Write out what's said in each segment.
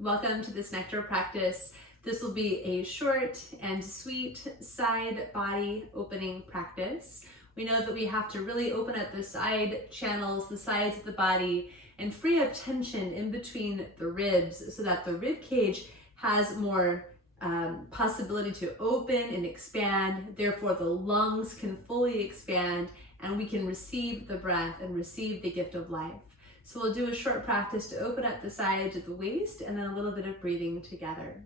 Welcome to this nectar practice. This will be a short and sweet side body opening practice. We know that we have to really open up the side channels, the sides of the body, and free up tension in between the ribs so that the rib cage has more possibility to open and expand. Therefore, the lungs can fully expand and we can receive the breath and receive the gift of life. So we'll do a short practice to open up the sides of the waist and then a little bit of breathing together.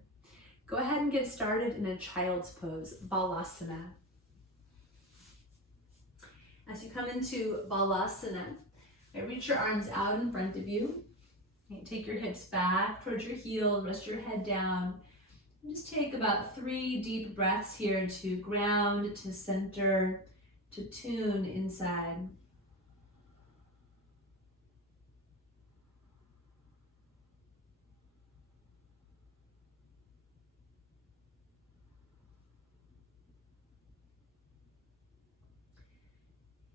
Go ahead and get started in a child's pose, Balasana. As you come into Balasana, reach your arms out in front of you. Take your hips back towards your heels, rest your head down. And just take about 3 deep breaths here to ground, to center, to tune inside.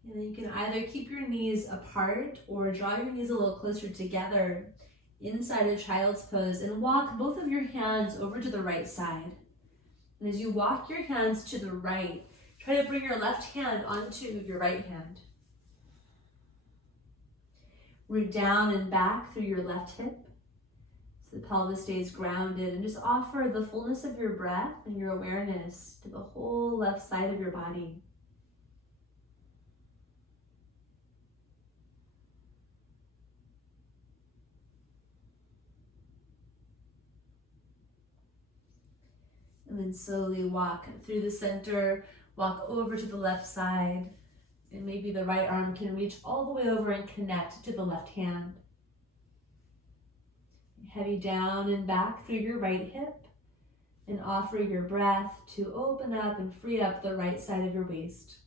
And then you can either keep your knees apart or draw your knees a little closer together inside a child's pose and walk both of your hands over to the right side. And as you walk your hands to the right, try to bring your left hand onto your right hand. Root down and back through your left hip so the pelvis stays grounded, and just offer the fullness of your breath and your awareness to the whole left side of your body. And then slowly walk through the center, walk over to the left side, and maybe the right arm can reach all the way over and connect to the left hand. Heavy down and back through your right hip, and offer your breath to open up and free up the right side of your waist.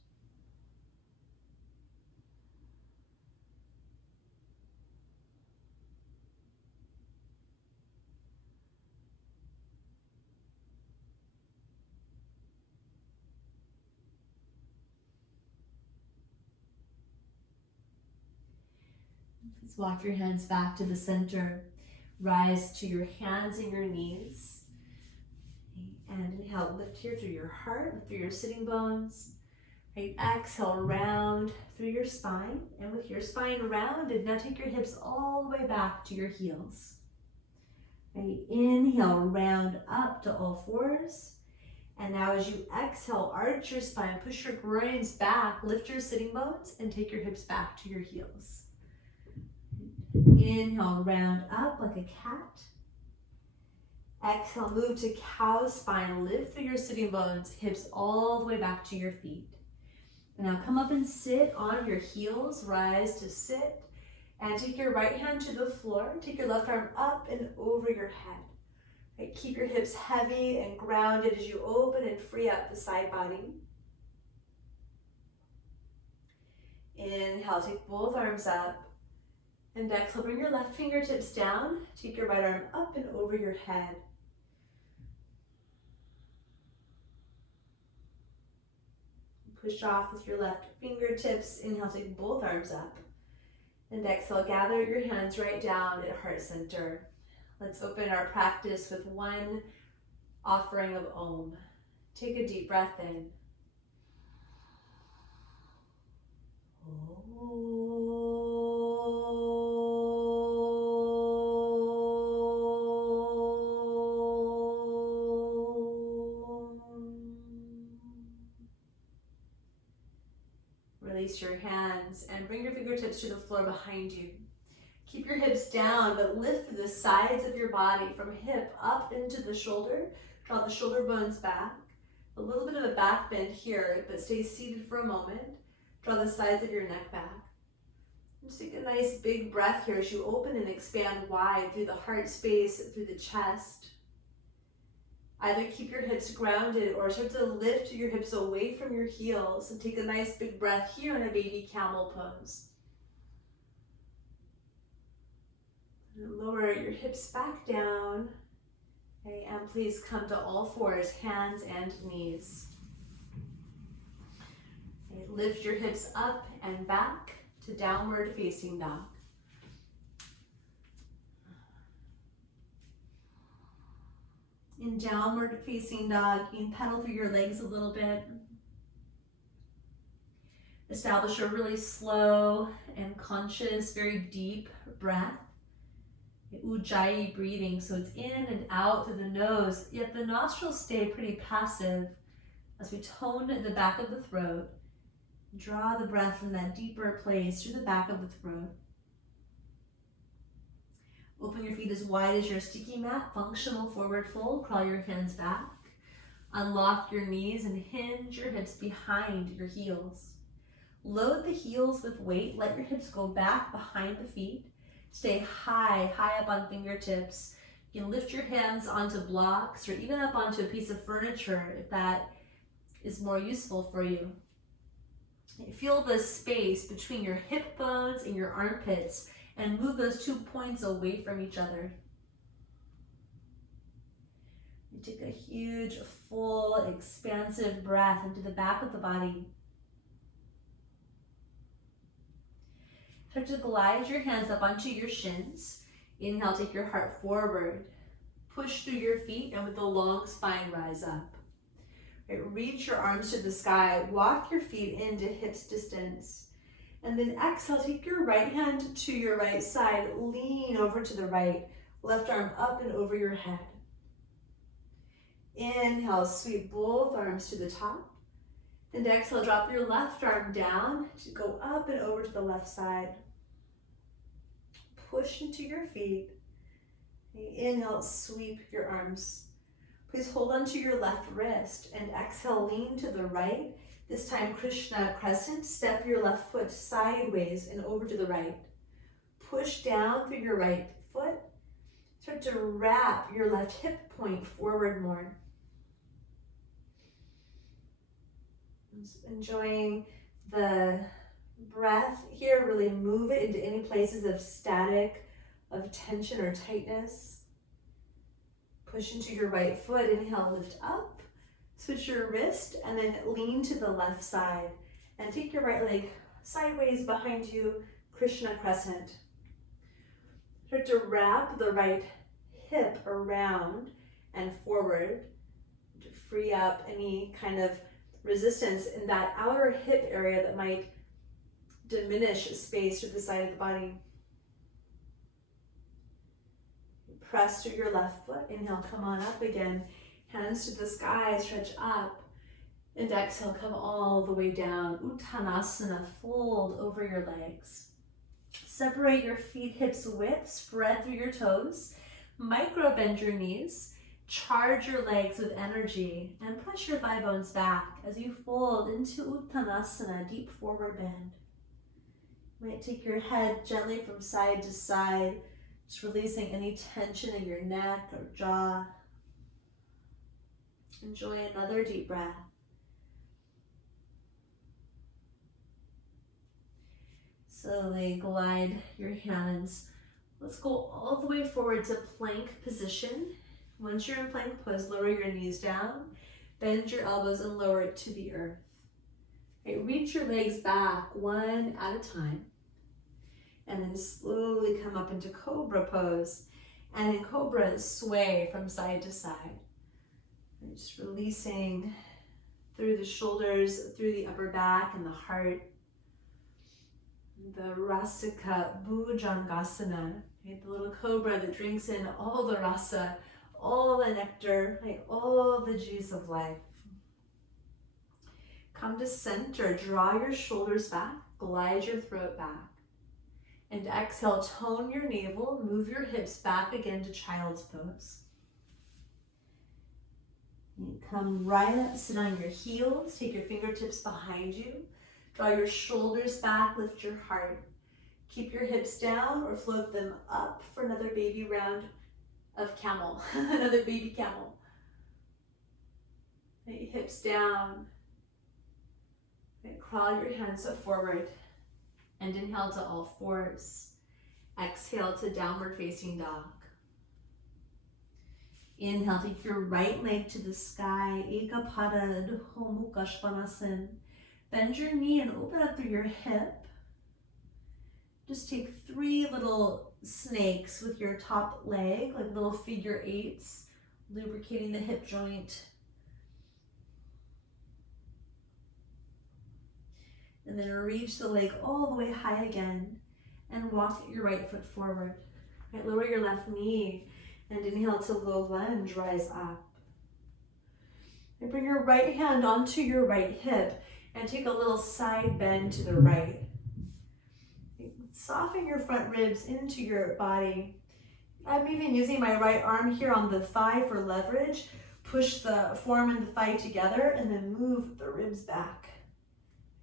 Please walk your hands back to the center. Rise to your hands and your knees. And inhale, lift here through your heart, through your sitting bones. Right, exhale, round through your spine. And with your spine rounded, now take your hips all the way back to your heels. Right, inhale, round up to all fours. And now as you exhale, arch your spine, push your groins back, lift your sitting bones, and take your hips back to your heels. Inhale, round up like a cat. Exhale, move to cow spine, lift through your sitting bones, hips all the way back to your feet. And now come up and sit on your heels, rise to sit, and take your right hand to the floor, take your left arm up and over your head. Right, keep your hips heavy and grounded as you open and free up the side body. Inhale, take both arms up. And exhale, bring your left fingertips down, take your right arm up and over your head. Push off with your left fingertips. Inhale, take both arms up. And exhale, gather your hands right down at heart center. Let's open our practice with one offering of Om. Take a deep breath in. Release your hands and bring your fingertips to the floor behind you. Keep your hips down, but lift the sides of your body from hip up into the shoulder. Draw the shoulder bones back. A little bit of a back bend here, but stay seated for a moment. Draw the sides of your neck back. Just take a nice big breath here as you open and expand wide through the heart space, through the chest. Either keep your hips grounded or start to lift your hips away from your heels and take a nice big breath here in a baby camel pose. And lower your hips back down. Okay, and please come to all fours, hands and knees. Okay, lift your hips up and back to downward facing dog. In downward facing dog, you can pedal through your legs a little bit. Establish a really slow and conscious, very deep breath. Ujjayi breathing, so it's in and out through the nose, yet the nostrils stay pretty passive as we tone the back of the throat. Draw the breath from that deeper place through the back of the throat. Open your feet as wide as your sticky mat, functional forward fold, crawl your hands back. Unlock your knees and hinge your hips behind your heels. Load the heels with weight, let your hips go back behind the feet. Stay high up on fingertips. You can lift your hands onto blocks or even up onto a piece of furniture if that is more useful for you. Feel the space between your hip bones and your armpits and move those 2 points away from each other. You take a huge, full, expansive breath into the back of the body. Start to glide your hands up onto your shins. Inhale, take your heart forward. Push through your feet and with a long spine, rise up. Right, reach your arms to the sky. Walk your feet into hips distance. And then exhale, take your right hand to your right side. Lean over to the right. Left arm up and over your head. Inhale, sweep both arms to the top. And exhale, drop your left arm down to go up and over to the left side. Push into your feet. Inhale, sweep your arms. Please hold onto your left wrist and exhale, lean to the right. This time, Krishna crescent. Step your left foot sideways and over to the right. Push down through your right foot. Start to wrap your left hip point forward more. Enjoying the breath here, really move it into any places of static, of tension or tightness. Push into your right foot, inhale, lift up, switch your wrist, and then lean to the left side. And take your right leg sideways behind you, Krishna crescent. Start to wrap the right hip around and forward to free up any kind of resistance in that outer hip area that might diminish space to the side of the body. Press through your left foot. Inhale, come on up again. Hands to the sky, stretch up. And exhale, come all the way down. Uttanasana, fold over your legs. Separate your feet hips width, spread through your toes. Micro bend your knees. Charge your legs with energy and press your thigh bones back as you fold into Uttanasana, deep forward bend. You might take your head gently from side to side, just releasing any tension in your neck or jaw. Enjoy another deep breath. Slowly glide your hands. Let's go all the way forward to plank position. Once you're in plank pose, lower your knees down, bend your elbows and lower it to the earth. Okay, reach your legs back one at a time. And then slowly come up into cobra pose. And in cobra, sway from side to side. And just releasing through the shoulders, through the upper back and the heart. The Rasika Bhujangasana, right? The little cobra that drinks in all the rasa, all the nectar, right? All the juice of life. Come to center, draw your shoulders back, glide your throat back. And exhale, tone your navel, move your hips back again to child's pose. You come right up, sit on your heels, take your fingertips behind you. Draw your shoulders back, lift your heart. Keep your hips down or float them up for another baby round of camel, another baby camel. Right, hips down. Right, crawl your hands up forward and inhale to all fours. Exhale to downward facing dog. Inhale, take your right leg to the sky. Ekapada Adho Mukha Svanasana. Bend your knee and open up through your hip. Just take 3 little snakes with your top leg, like little figure 8s, lubricating the hip joint. And then reach the leg all the way high again and walk your right foot forward. Right, lower your left knee and inhale to low lunge, rise up. And bring your right hand onto your right hip and take a little side bend to the right. Soften your front ribs into your body. I'm even using my right arm here on the thigh for leverage. Push the forearm and the thigh together and then move the ribs back.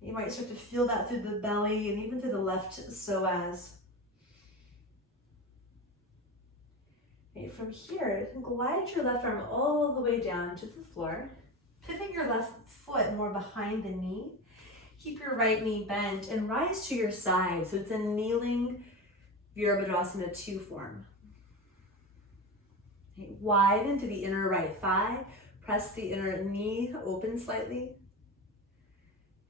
You might start to feel that through the belly and even through the left psoas. Okay, from here, glide your left arm all the way down to the floor. Pivot your left foot more behind the knee. Keep your right knee bent and rise to your side. So it's a kneeling Virabhadrasana 2 form. Okay, widen to the inner right thigh. Press the inner knee open slightly.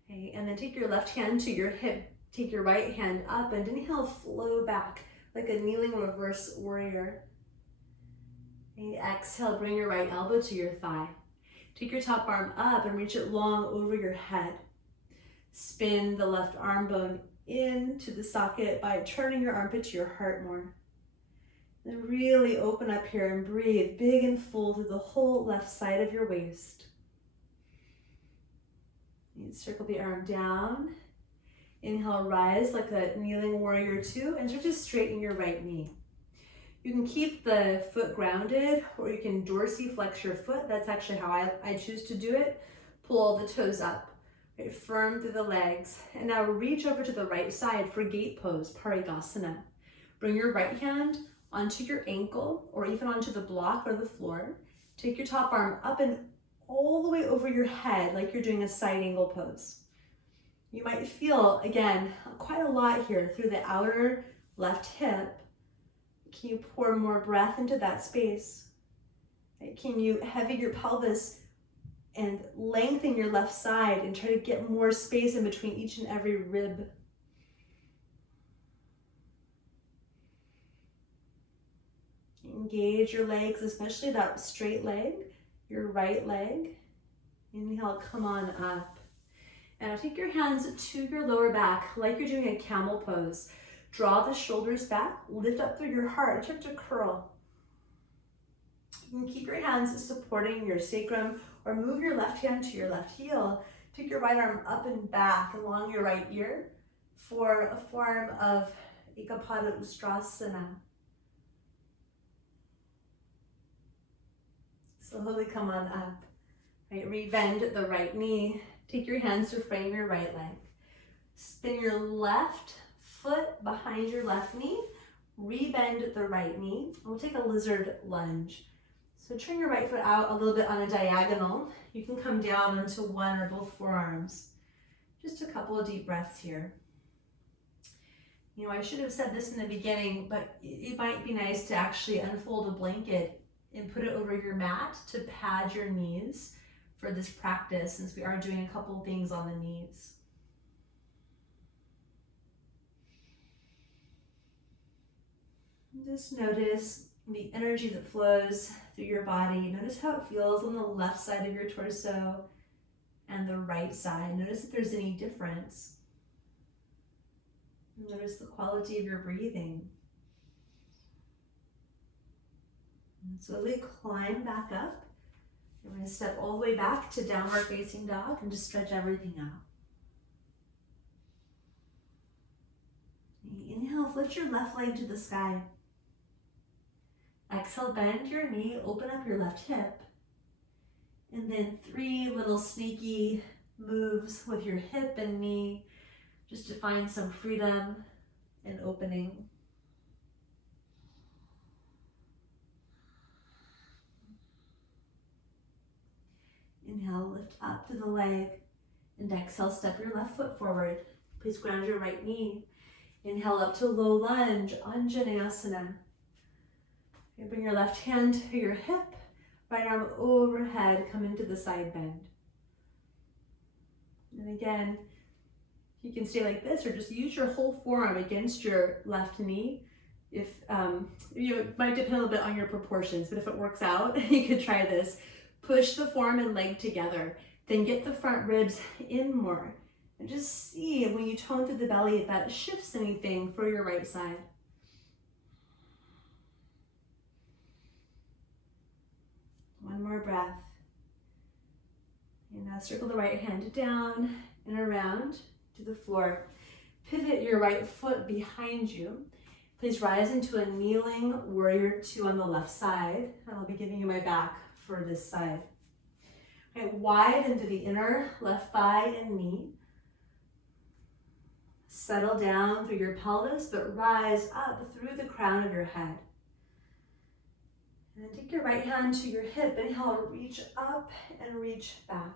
Okay, and then take your left hand to your hip. Take your right hand up and inhale, flow back like a kneeling reverse warrior. Okay, exhale, bring your right elbow to your thigh. Take your top arm up and reach it long over your head. Spin the left arm bone into the socket by turning your armpit to your heart more. Then really open up here and breathe big and full through the whole left side of your waist. You circle the arm down. Inhale, rise like a kneeling warrior 2 and start to straighten your right knee. You can keep the foot grounded or you can dorsiflex your foot. That's actually how I choose to do it. Pull the toes up, right, firm through the legs. And now reach over to the right side for gate pose, Parigasana. Bring your right hand onto your ankle or even onto the block or the floor. Take your top arm up and all the way over your head like you're doing a side angle pose. You might feel, again, quite a lot here through the outer left hip. Can you pour more breath into that space? Can you heavy your pelvis and lengthen your left side and try to get more space in between each and every rib? Engage your legs, especially that straight leg, your right leg. Inhale, come on up. And now take your hands to your lower back like you're doing a camel pose. Draw the shoulders back, lift up through your heart, start to curl. You can keep your hands supporting your sacrum or move your left hand to your left heel. Take your right arm up and back along your right ear for a form of Ekapada Ustrasana. Slowly come on up. Right, rebend the right knee. Take your hands to frame your right leg. Spin your left foot behind your left knee. Rebend the right knee. We'll take a lizard lunge. So turn your right foot out a little bit on a diagonal. You can come down onto one or both forearms. Just a couple of deep breaths here. You know, I should have said this in the beginning, but it might be nice to actually unfold a blanket and put it over your mat to pad your knees for this practice, since we are doing a couple things on the knees. Just notice the energy that flows through your body. Notice how it feels on the left side of your torso and the right side. Notice if there's any difference. Notice the quality of your breathing. And slowly climb back up. You're going to step all the way back to downward facing dog and just stretch everything out. Inhale, lift your left leg to the sky. Exhale, bend your knee, open up your left hip. And then 3 little sneaky moves with your hip and knee, just to find some freedom and opening. Inhale, lift up to the leg. And exhale, step your left foot forward. Please ground your right knee. Inhale up to low lunge, Anjaneyasana. Okay, bring your left hand to your hip, right arm overhead, come into the side bend. And again, you can stay like this or just use your whole forearm against your left knee. If it might depend a little bit on your proportions, but if it works out, you could try this. Push the forearm and leg together, then get the front ribs in more. And just see when you tone through the belly if that shifts anything for your right side. One more breath. And now circle the right hand down and around to the floor. Pivot your right foot behind you. Please rise into a kneeling warrior two on the left side. And I'll be giving you my back for this side. Okay, wide into the inner left thigh and knee. Settle down through your pelvis, but rise up through the crown of your head. And then take your right hand to your hip. Inhale, reach up and reach back.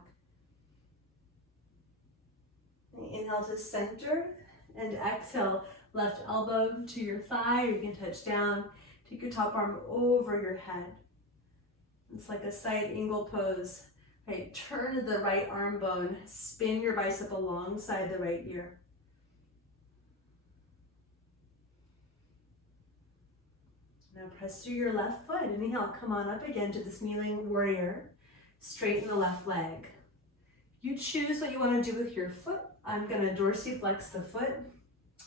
Inhale to center and exhale, left elbow to your thigh, or you can touch down. Take your top arm over your head. It's like a side angle pose. Right, turn the right arm bone, spin your bicep alongside the right ear. Now press through your left foot. Inhale, come on up again to this kneeling warrior. Straighten the left leg. You choose what you want to do with your foot. I'm going to dorsiflex the foot.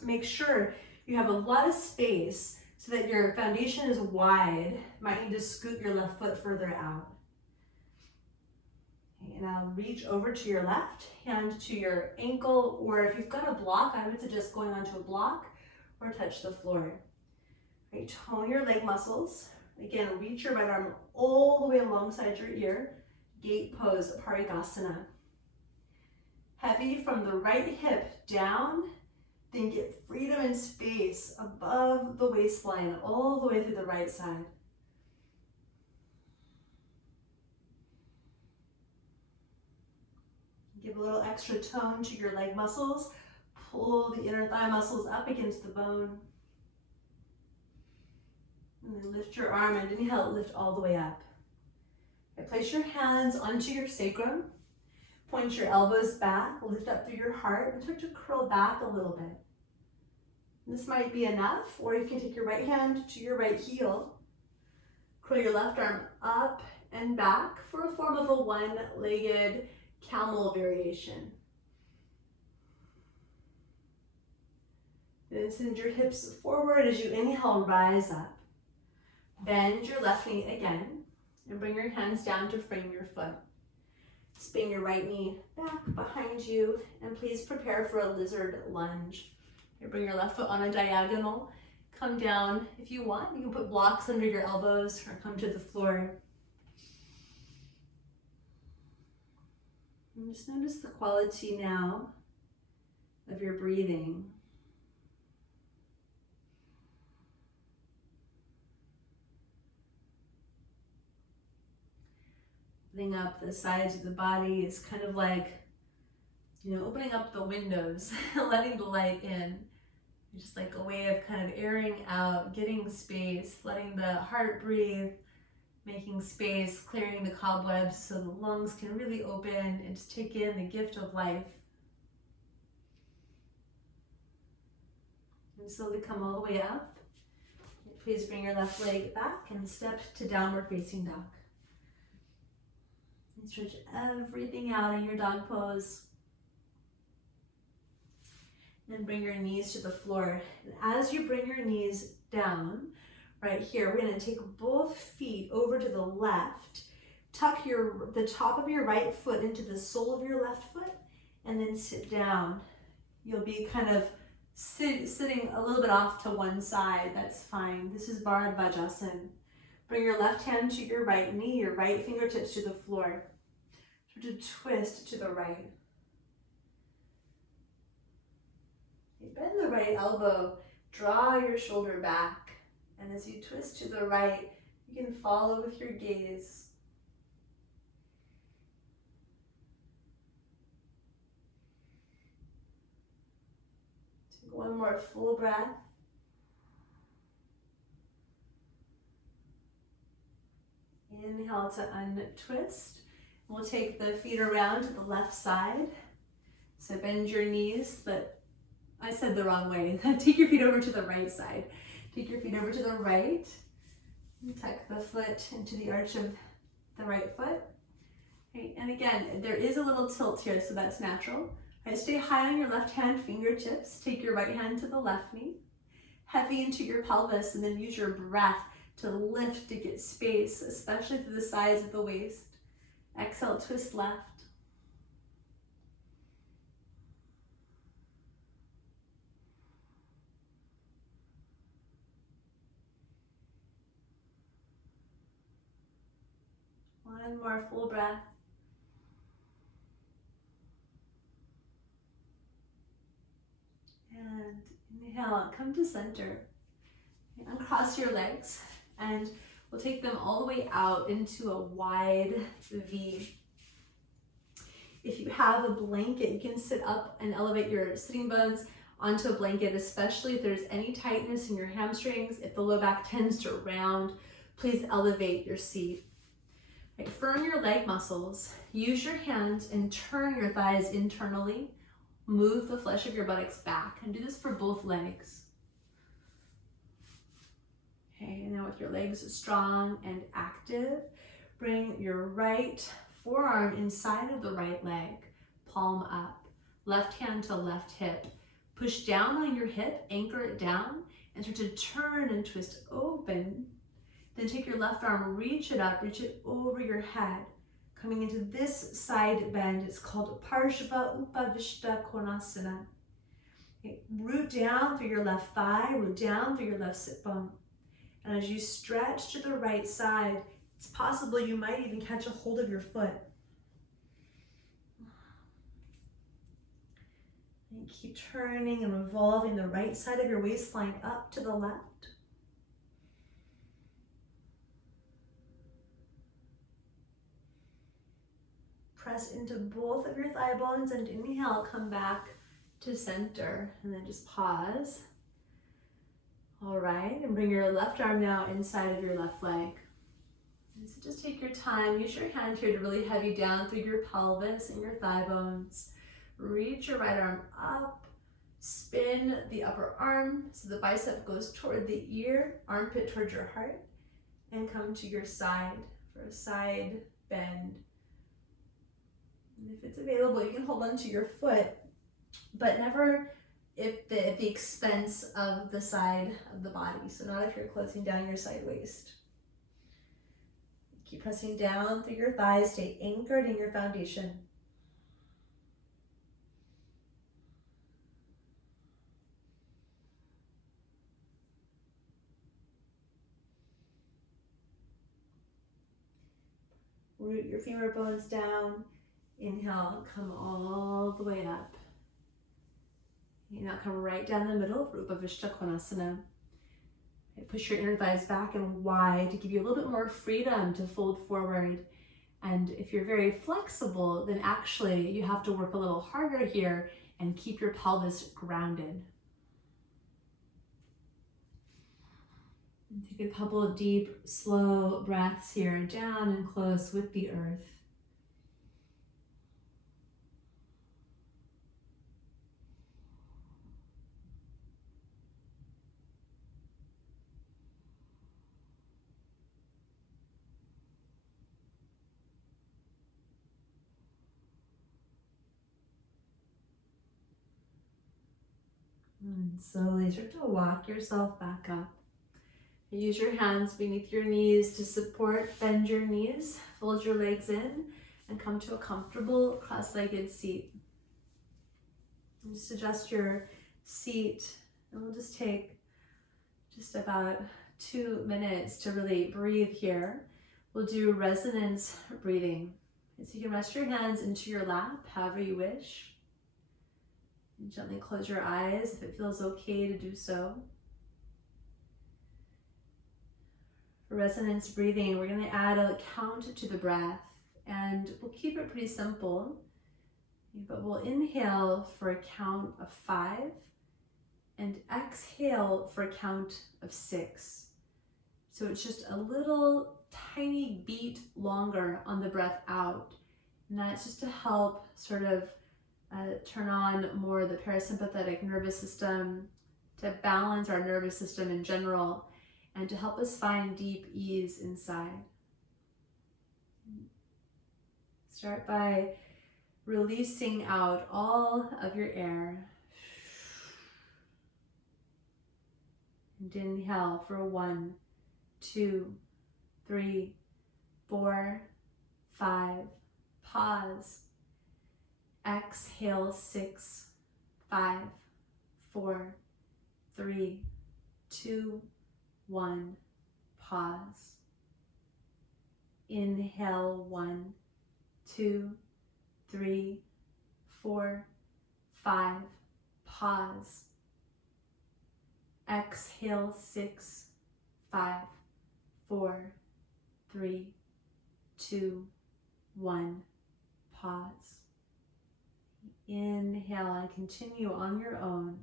Make sure you have a lot of space so that your foundation is wide. Might need to scoot your left foot further out. Okay, and now reach over to your left, hand to your ankle, or if you've got a block, I would suggest going onto a block or touch the floor. Okay, tone your leg muscles. Again, reach your right arm all the way alongside your ear. Gate pose, Parigasana. Heavy from the right hip down, then get freedom and space above the waistline, all the way through the right side. Give a little extra tone to your leg muscles. Pull the inner thigh muscles up against the bone. And then lift your arm and inhale, lift all the way up. Okay, place your hands onto your sacrum. Point your elbows back, lift up through your heart, and start to curl back a little bit. This might be enough, or you can take your right hand to your right heel. Curl your left arm up and back for a form of a one-legged camel variation. Then send your hips forward as you inhale, rise up. Bend your left knee again, and bring your hands down to frame your foot. Spin your right knee back behind you, and please prepare for a lizard lunge. You bring your left foot on a diagonal, come down. If you want, you can put blocks under your elbows or come to the floor. And just notice the quality now of your breathing. Opening up the sides of the body is kind of like, opening up the windows, letting the light in. Just like a way of kind of airing out, getting space, letting the heart breathe, making space, clearing the cobwebs so the lungs can really open and just take in the gift of life. And slowly come all the way up. Please bring your left leg back and step to downward facing dog. And stretch everything out in your dog pose. And bring your knees to the floor. And as you bring your knees down, right here, we're going to take both feet over to the left. Tuck the top of your right foot into the sole of your left foot, and then sit down. You'll be kind of sitting a little bit off to one side. That's fine. This is Bharadvajasana. Bring your left hand to your right knee, your right fingertips to the floor. Start to twist to the right. Bend the right elbow, draw your shoulder back, and as you twist to the right, you can follow with your gaze. Take one more full breath. Inhale to untwist. We'll take the feet around to the left side. So bend your knees, but I said the wrong way. Take your feet over to the right side. Take your feet over to the right. And tuck the foot into the arch of the right foot. Okay, and again, there is a little tilt here, so that's natural. Right, stay high on your left hand fingertips. Take your right hand to the left knee. Heavy into your pelvis, and then use your breath to lift to get space, especially through the sides of the waist. Exhale, twist left. One more full breath. And inhale, come to center. Uncross your legs, and we'll take them all the way out into a wide V. If you have a blanket, you can sit up and elevate your sitting bones onto a blanket, especially if there's any tightness in your hamstrings. If the low back tends to round, please elevate your seat. Right, firm your leg muscles. Use your hands and turn your thighs internally. Move the flesh of your buttocks back, and do this for both legs. Okay, and now with your legs strong and active, bring your right forearm inside of the right leg, palm up, left hand to left hip. Push down on your hip, anchor it down, and start to turn and twist open. Then take your left arm, reach it up, reach it over your head. Coming into this side bend, it's called Parshva Upavishta Konasana. Okay, root down through your left thigh, root down through your left sit bone. And as you stretch to the right side, it's possible you might even catch a hold of your foot. And keep turning and revolving the right side of your waistline up to the left. Press into both of your thigh bones and inhale, come back to center, and then just pause. All right, and bring your left arm now inside of your left leg. And so just take your time, use your hand here to really heavy down through your pelvis and your thigh bones. Reach your right arm up, spin the upper arm so the bicep goes toward the ear, armpit towards your heart, and come to your side for a side bend. And if it's available, you can hold onto your foot, but never at the expense of the side of the body. So not if you're closing down your side waist. Keep pressing down through your thighs, stay anchored in your foundation. Root your femur bones down. Inhale, come all the way up. Now come right down the middle for Upavishta Konasana. Push your inner thighs back and wide to give you a little bit more freedom to fold forward. And if you're very flexible, then actually you have to work a little harder here and keep your pelvis grounded. And take a couple of deep, slow breaths here, down and close with the earth. And slowly start to walk yourself back up. Use your hands beneath your knees to support, bend your knees, fold your legs in, and come to a comfortable cross-legged seat. And just adjust your seat, and we'll just take just about 2 minutes to really breathe here. We'll do resonance breathing. And so you can rest your hands into your lap, however you wish. And gently close your eyes if it feels okay to do so. For resonance breathing, we're going to add a count to the breath, and we'll keep it pretty simple, but we'll inhale for a count of 5 and exhale for a count of 6. So it's just a little tiny beat longer on the breath out, and that's just to help sort of turn on more the parasympathetic nervous system, to balance our nervous system in general, and to help us find deep ease inside. Start by releasing out all of your air. And inhale for 1, 2, 3, 4, 5. Pause. Exhale 6, 5, 4, 3, 2, 1. Pause. Inhale 1, 2, 3, 4, 5. Pause. Exhale 6, 5, 4, 3, 2, 1. Pause. Inhale and continue on your own.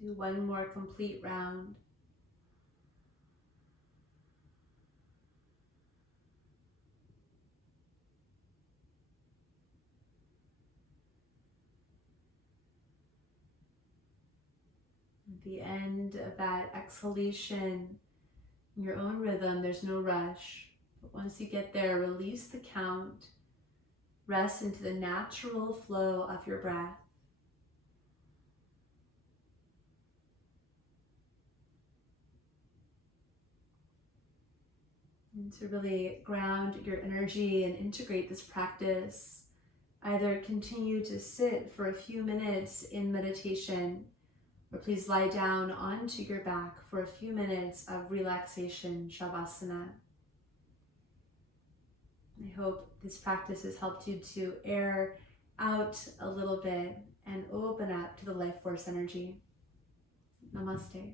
Do one more complete round. At the end of that exhalation, in your own rhythm, there's no rush. But once you get there, release the count. Rest into the natural flow of your breath. And to really ground your energy and integrate this practice, either continue to sit for a few minutes in meditation, or please lie down onto your back for a few minutes of relaxation, Shavasana. I hope this practice has helped you to air out a little bit and open up to the life force energy. Namaste.